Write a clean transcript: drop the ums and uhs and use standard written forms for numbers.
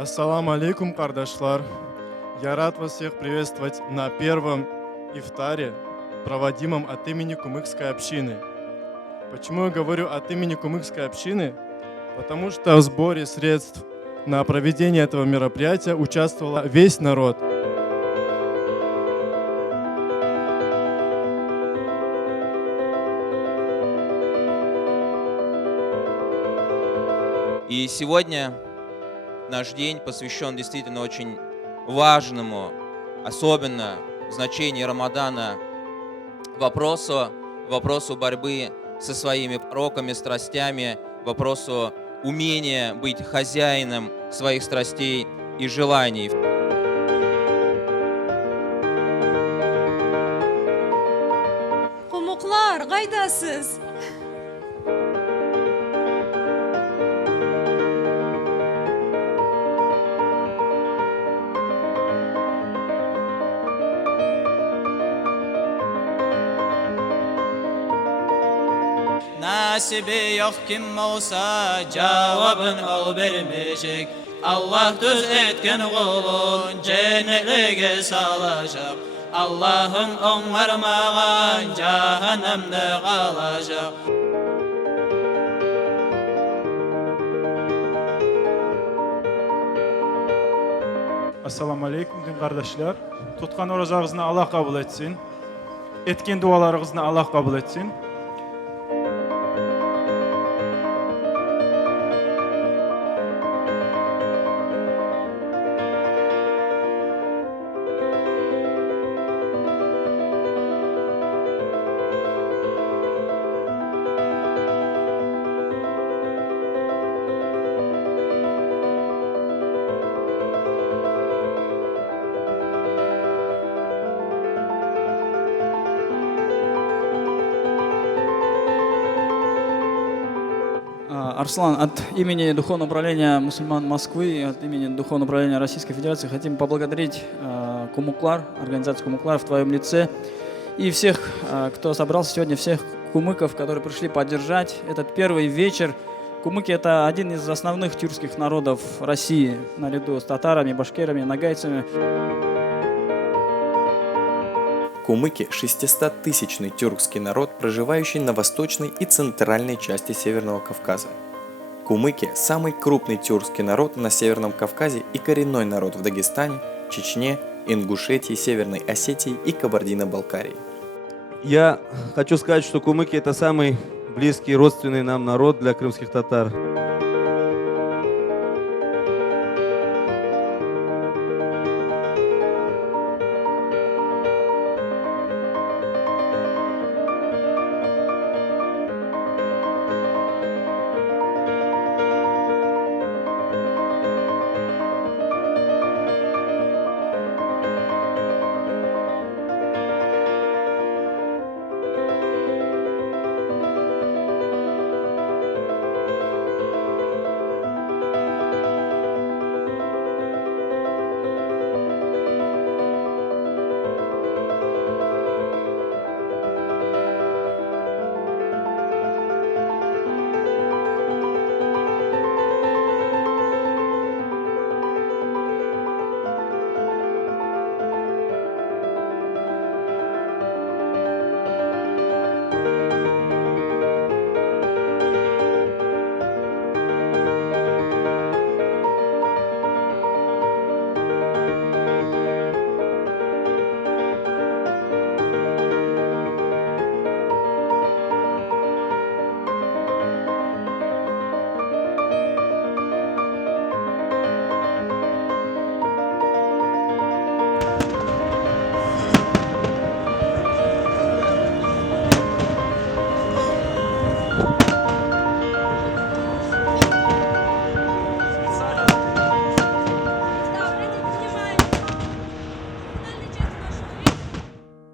Ассаламу алейкум, кардашлар. Я рад вас всех приветствовать на первом ифтаре, проводимом от имени кумыкской общины. Почему я говорю от имени кумыкской общины? Потому что в сборе средств на проведение этого мероприятия участвовал весь народ. И сегодня наш день посвящен действительно очень важному, особенно в значении Рамадана, вопросу борьбы со своими пороками, страстями, вопросу умения быть хозяином своих страстей и желаний. Kumuklar, qaydasız? Nasibi yok kim olsa cevabın ol vermeyecek. Allah düz etken kulun cennetlige salacak. Allah'ın onarmağan cehennemde kalacak. Assalamu alaikum din kardeşler. Tutkan orucağınızı Allah kabul etsin. Etken dualarınızı Allah kabul etsin. Арслан, от имени Духовного управления мусульман Москвы, от имени Духовного управления Российской Федерации хотим поблагодарить Кумуклар, организацию Кумуклар в твоем лице и всех, кто собрался сегодня, всех кумыков, которые пришли поддержать этот первый вечер. Кумыки – это один из основных тюркских народов России, наряду с татарами, башкирами, нагайцами. Кумыки – 600-тысячный тюркский народ, проживающий на восточной и центральной части Северного Кавказа. Кумыки – самый крупный тюркский народ на Северном Кавказе и коренной народ в Дагестане, Чечне, Ингушетии, Северной Осетии и Кабардино-Балкарии. Я хочу сказать, что кумыки – это самый близкий, родственный нам народ для крымских татар.